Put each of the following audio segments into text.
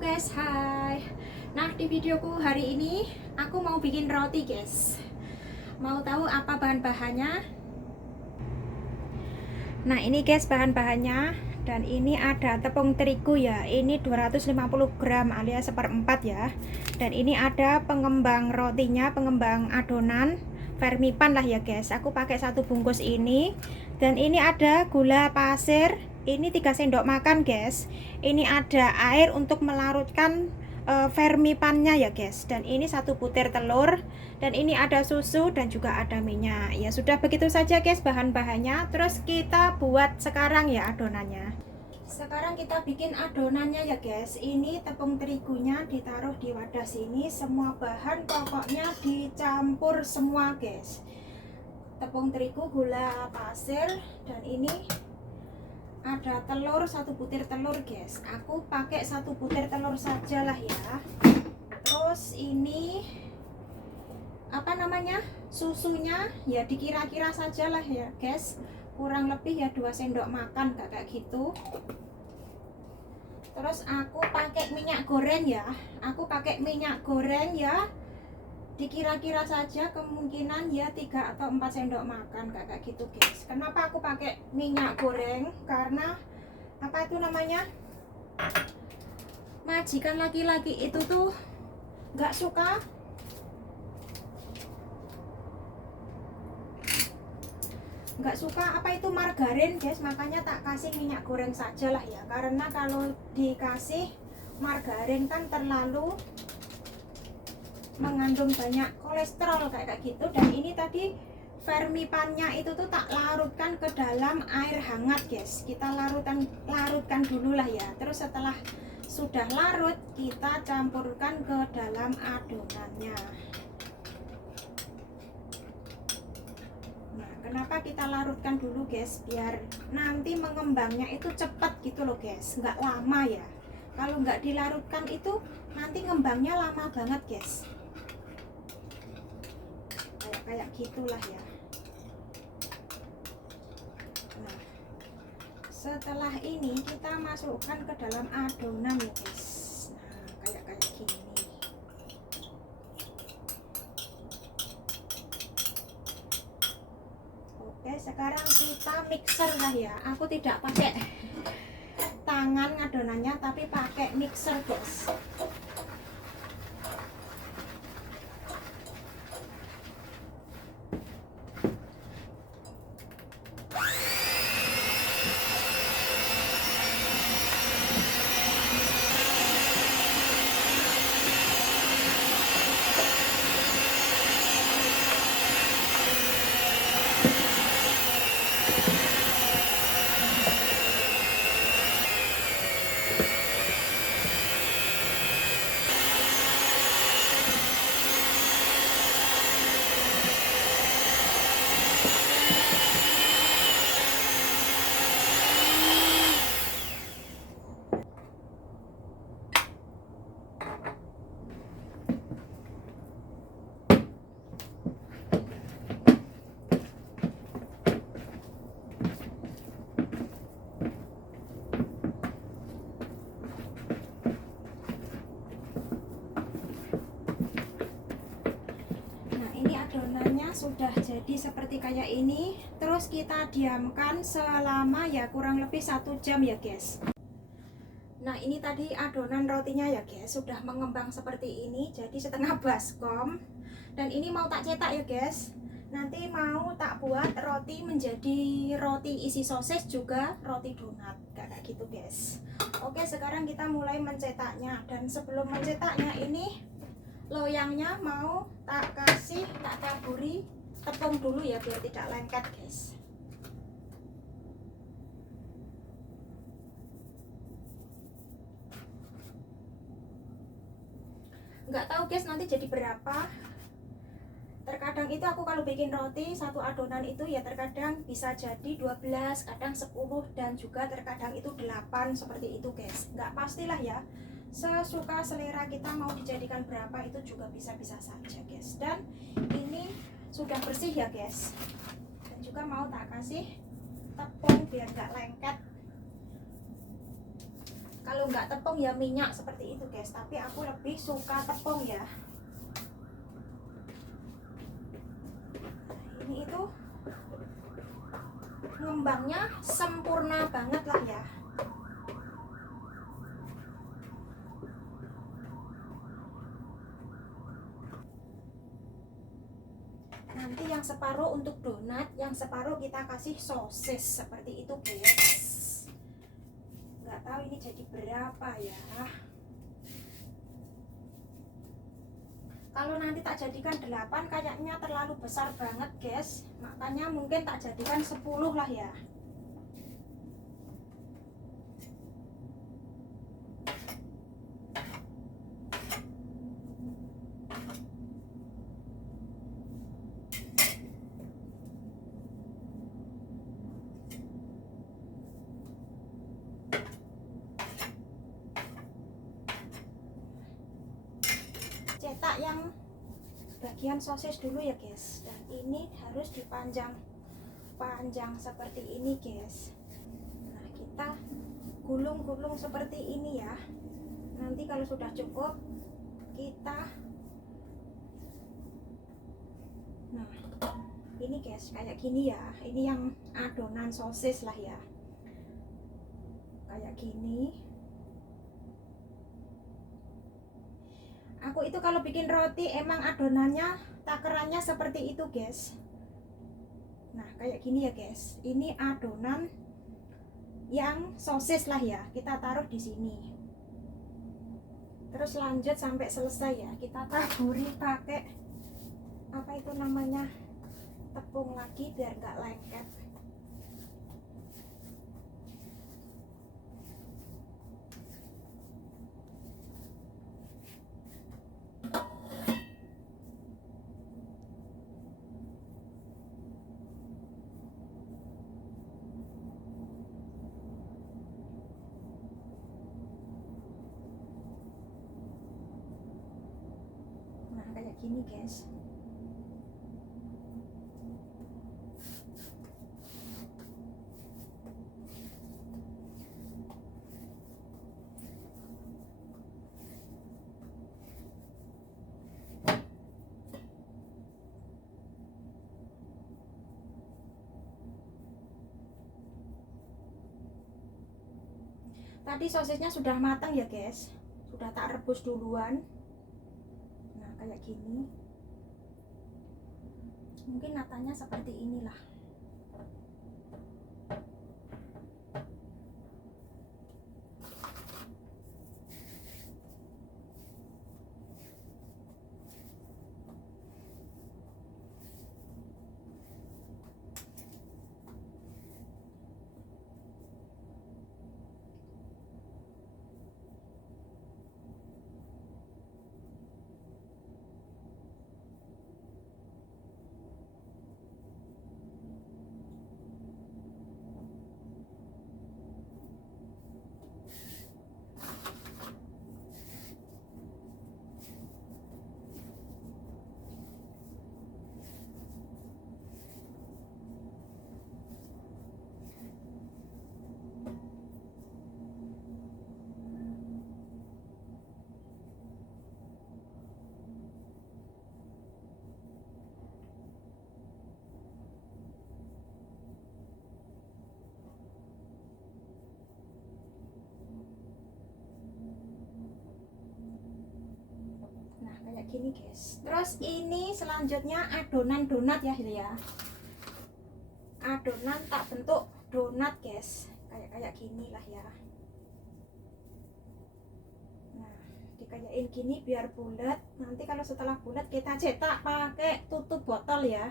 guys, hai. Nah, di videoku hari ini aku mau bikin roti guys. Mau tahu apa bahan-bahannya? Nah, ini guys bahan-bahannya. Dan ini ada tepung terigu ya. Ini 250 gram alias seperempat ya. Dan ini ada pengembang rotinya, pengembang adonan Fermipan lah ya guys. Aku pakai satu bungkus ini. Dan ini ada gula pasir. Ini 3 sendok makan guys. Ini ada air untuk melarutkan Fermipannya ya guys. Dan ini satu butir telur. Dan ini ada susu dan juga ada minyak. Ya sudah begitu saja guys bahan-bahannya. Terus kita buat sekarang ya adonannya. Sekarang kita bikin adonannya ya guys. Ini tepung terigunya ditaruh di wadah sini. Semua bahan pokoknya dicampur semua guys. Tepung terigu, gula pasir, dan ini ada telur, satu butir telur guys. Aku pakai satu butir telur saja lah ya. Terus ini apa namanya, susunya ya dikira-kira saja lah ya guys, kurang lebih ya 2 sendok makan kayak gitu. Terus aku pakai minyak goreng ya. Aku pakai minyak goreng ya dikira-kira saja, kemungkinan ya 3 atau 4 sendok makan kayak gitu guys. Kenapa aku pakai minyak goreng? Karena apa itu namanya, majikan laki-laki itu tuh nggak suka apa itu margarin guys, makanya tak kasih minyak goreng saja lah ya. Karena kalau dikasih margarin kan terlalu mengandung banyak kolesterol kayak gitu. Dan ini tadi Fermipannya itu tuh tak larutkan ke dalam air hangat guys. Kita larutkan dulu lah ya. Terus setelah sudah larut kita campurkan ke dalam adonannya. Nah, kenapa kita larutkan dulu guys? Biar nanti mengembangnya itu cepat gitu loh guys, nggak lama ya. Kalau nggak dilarutkan itu nanti ngembangnya lama banget guys. Kayak gitulah ya. Nah, setelah ini kita masukkan ke dalam adonan ya guys. Nah, kayak gini. Oke, sekarang kita mixer lah ya. Aku tidak pakai tangan adonannya, tapi pakai mixer guys. Sudah jadi seperti kayak ini. Terus kita diamkan selama ya kurang lebih 1 jam ya guys. Nah, ini tadi adonan rotinya ya guys, sudah mengembang seperti ini, jadi setengah baskom. Dan ini mau tak cetak ya guys. Nanti mau tak buat roti menjadi roti isi sosis, juga roti donat kayak gitu guys. Oke, sekarang kita mulai mencetaknya. Dan sebelum mencetaknya ini loyangnya mau tak taburi tepung dulu ya biar tidak lengket guys. Nggak tahu guys nanti jadi berapa. Terkadang itu aku kalau bikin roti satu adonan itu ya terkadang bisa jadi 12, kadang 10, dan juga terkadang itu 8 seperti itu guys. Nggak pastilah ya, sesuka selera kita mau dijadikan berapa itu juga bisa-bisa saja guys. Dan ini sudah bersih ya guys. Dan juga mau tak kasih tepung biar nggak lengket. Kalau nggak tepung ya minyak seperti itu guys, tapi aku lebih suka tepung ya. Ini itu ngembangnya sempurna banget lah ya. Nanti yang separuh untuk donat, yang separuh kita kasih sosis seperti itu guys. Nggak tahu ini jadi berapa ya. Kalau nanti tak jadikan 8 kayaknya terlalu besar banget guys, makanya mungkin tak jadikan 10 lah ya. Cetak yang bagian sosis dulu ya guys, dan ini harus dipanjang seperti ini guys. Nah, kita gulung-gulung seperti ini ya. Nanti kalau sudah cukup kita, nah ini guys kayak gini ya, ini yang adonan sosis lah ya, kayak gini. Aku itu kalau bikin roti emang adonannya takarannya seperti itu guys. Nah kayak gini ya guys, ini adonan yang sosis lah ya, kita taruh di sini. Terus lanjut sampai selesai ya, kita taburi pakai apa itu namanya, tepung lagi biar nggak lengket. Nah kayak gini guys. Tadi sosisnya sudah matang ya guys, sudah tak rebus duluan. Nah kayak gini, mungkin natanya seperti inilah. Kayak gini guys. Terus ini selanjutnya adonan donat ya adonan tak bentuk donat guys, kayak gini lah ya. Nah dikayain gini biar bulat, nanti kalau setelah bulat kita cetak pakai tutup botol ya.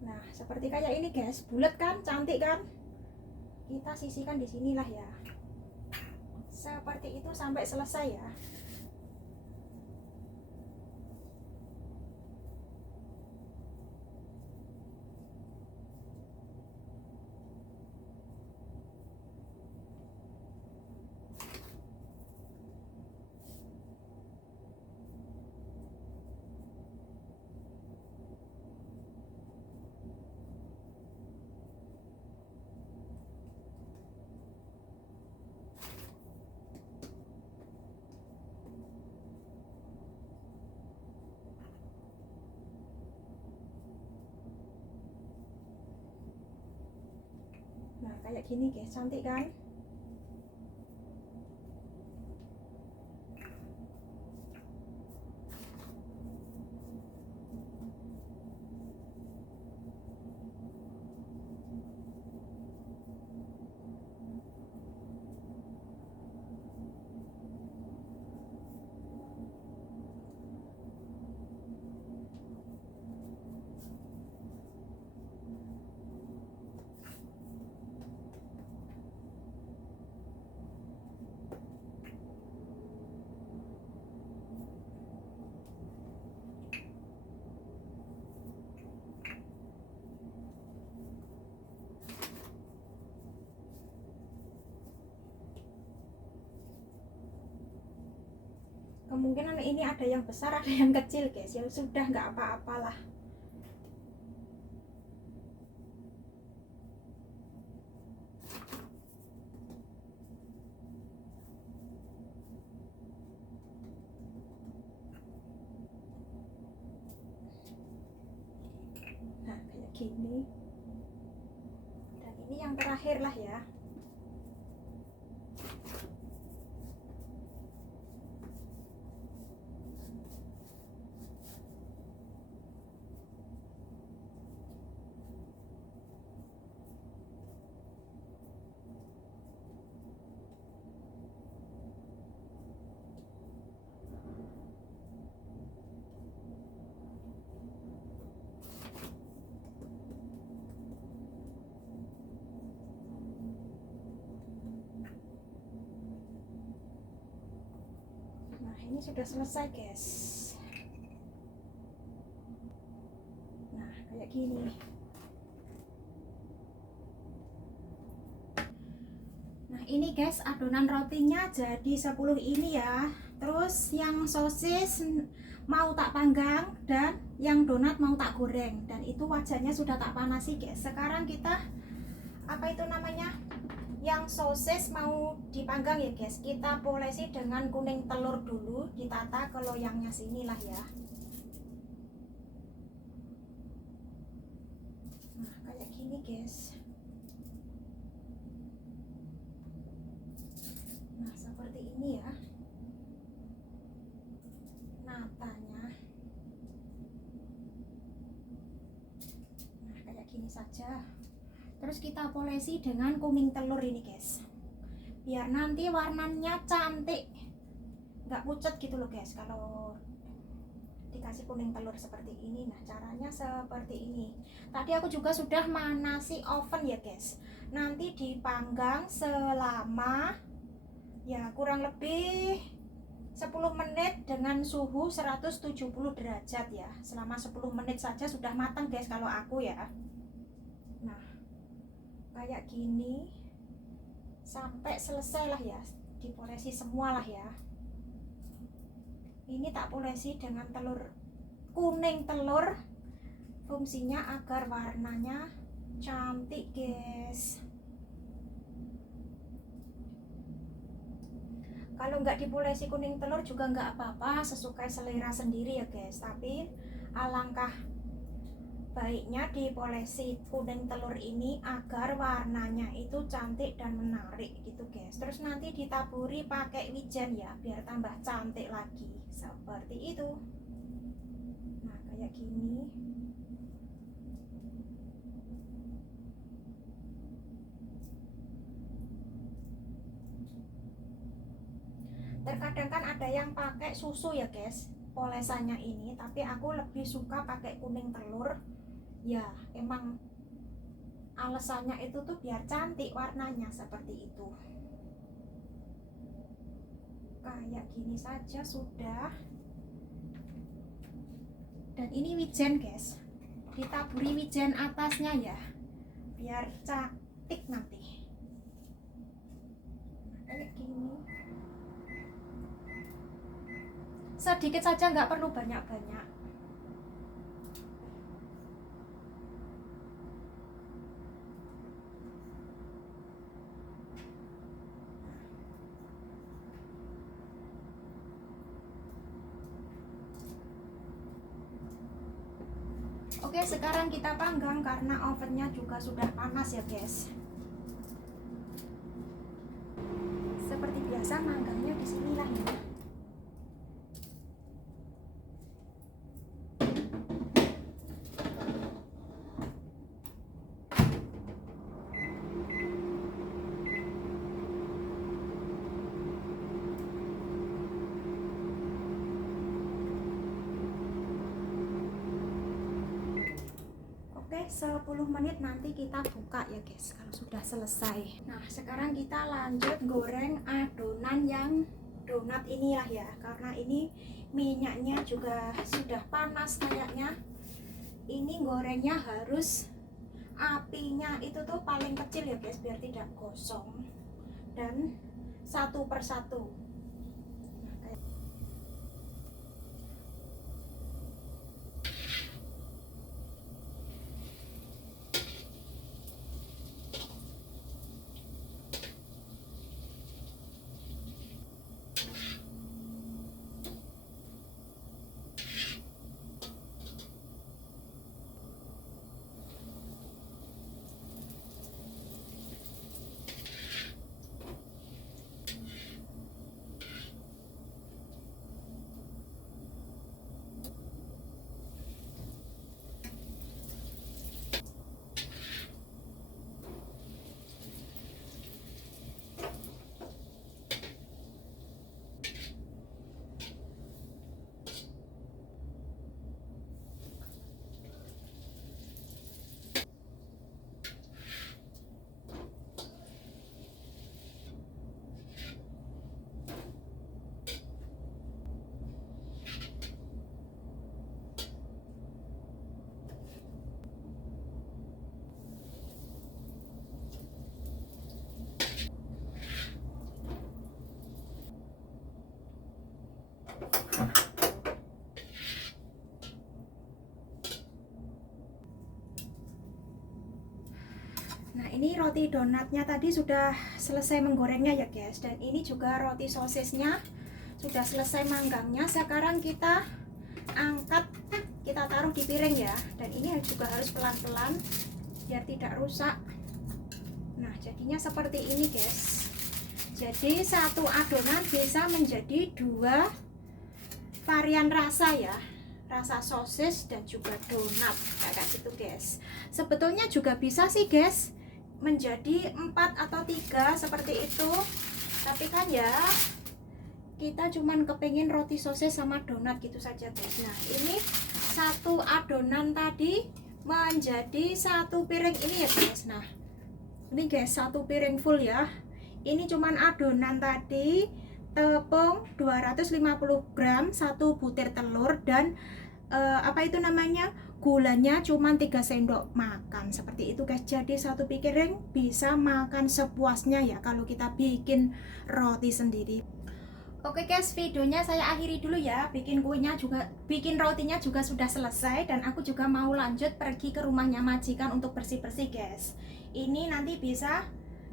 Nah, seperti kayak ini guys, bulat kan, cantik kan? Kita sisihkan di sinilah ya. Seperti itu sampai selesai ya. Nah, kayak gini guys, cantik kan? Kemungkinan ini ada yang besar, ada yang kecil guys. Ya sudah, nggak apa-apalah. Nah, kayak gini. Dan ini yang terakhir lah ya. Nah, ini sudah selesai guys. Nah, kayak gini. Nah, ini guys adonan rotinya jadi 10 ini ya. Terus yang sosis mau tak panggang dan yang donat mau tak goreng. Dan itu wajannya sudah tak panasi guys. Sekarang kita apa itu namanya? Yang sosis mau dipanggang ya guys, kita polesi dengan kuning telur dulu, ditata ke loyangnya sini lah ya. Nah, kayak gini guys. Nah, seperti ini ya natanya. Nah, kayak gini saja. Terus kita polesi dengan kuning telur ini guys, biar nanti warnanya cantik, nggak pucat gitu loh guys kalau dikasih kuning telur seperti ini. Nah, caranya seperti ini. Tadi aku juga sudah manasi oven ya guys, nanti dipanggang selama ya kurang lebih 10 menit dengan suhu 170 derajat ya. Selama 10 menit saja sudah matang guys kalau aku ya. Nah, kayak gini sampai selesai lah ya, dipolesi semua lah ya. Ini tak polesi dengan telur, kuning telur, fungsinya agar warnanya cantik guys. Kalau nggak dipolesi kuning telur juga nggak apa-apa, sesukai selera sendiri ya guys. Tapi alangkah baiknya dipolesi kuning telur ini agar warnanya itu cantik dan menarik gitu guys. Terus nanti ditaburi pakai wijen ya, biar tambah cantik lagi seperti itu. Nah, kayak gini. Terkadang kan ada yang pakai susu ya guys polesannya ini, tapi aku lebih suka pakai kuning telur. Ya, emang alasannya itu tuh biar cantik warnanya seperti itu. Kayak gini saja sudah. Dan ini wijen guys, ditaburi wijen atasnya ya, biar cantik nanti. Kayak gini. Sedikit saja, nggak perlu banyak-banyak. Oke, sekarang kita panggang karena ovennya juga sudah panas ya guys. Seperti biasa manggangnya di sinilah ya. Oke, 10 menit nanti kita buka ya guys kalau sudah selesai. Nah, sekarang kita lanjut goreng adonan yang donat inilah ya. Karena ini minyaknya juga sudah panas kayaknya. Ini gorengnya harus apinya itu tuh paling kecil ya guys, biar tidak gosong. Dan satu persatu. Nah, ini roti donatnya tadi sudah selesai menggorengnya ya guys. Dan ini juga roti sosisnya sudah selesai manggangnya. Sekarang kita angkat, kita taruh di piring ya. Dan ini juga harus pelan-pelan biar tidak rusak. Nah, jadinya seperti ini guys. Jadi satu adonan bisa menjadi dua varian rasa ya, rasa sosis dan juga donat kayak gitu guys. Sebetulnya juga bisa sih guys menjadi 4 atau 3 seperti itu, tapi kan ya kita cuman kepengen roti sosis sama donat gitu saja guys. Nah, ini satu adonan tadi menjadi satu piring ini ya guys. Nah, ini guys satu piring full ya. Ini cuman adonan tadi, tepung 250 gram, satu butir telur, dan apa itu namanya, gulanya cuma 3 sendok makan seperti itu guys. Jadi satu piring bisa makan sepuasnya ya kalau kita bikin roti sendiri. Oke guys, videonya saya akhiri dulu ya. Bikin rotinya juga sudah selesai, dan aku juga mau lanjut pergi ke rumahnya majikan untuk bersih-bersih guys. Ini nanti bisa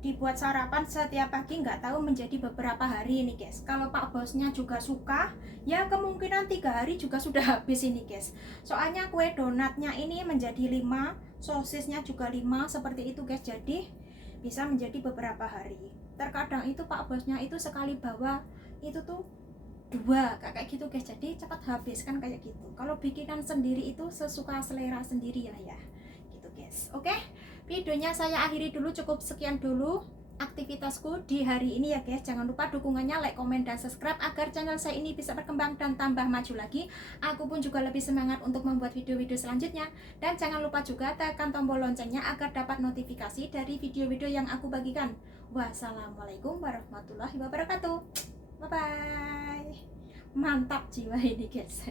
dibuat sarapan setiap pagi, nggak tahu menjadi beberapa hari ini guys. Kalau pak bosnya juga suka, ya kemungkinan 3 hari juga sudah habis ini guys. Soalnya kue donatnya ini menjadi 5, sosisnya juga 5 seperti itu guys. Jadi bisa menjadi beberapa hari. Terkadang itu pak bosnya itu sekali bawa itu tuh 2 kayak gitu guys. Jadi cepat habis kan kayak gitu. Kalau bikinan sendiri itu sesuka selera sendiri ya gitu guys. Oke, videonya saya akhiri dulu, cukup sekian dulu aktivitasku di hari ini ya guys. Jangan lupa dukungannya, like, komen, dan subscribe agar channel saya ini bisa berkembang dan tambah maju lagi. Aku pun juga lebih semangat untuk membuat video-video selanjutnya. Dan jangan lupa juga tekan tombol loncengnya agar dapat notifikasi dari video-video yang aku bagikan. Wassalamualaikum warahmatullahi wabarakatuh. Bye bye. Mantap jiwa ini guys.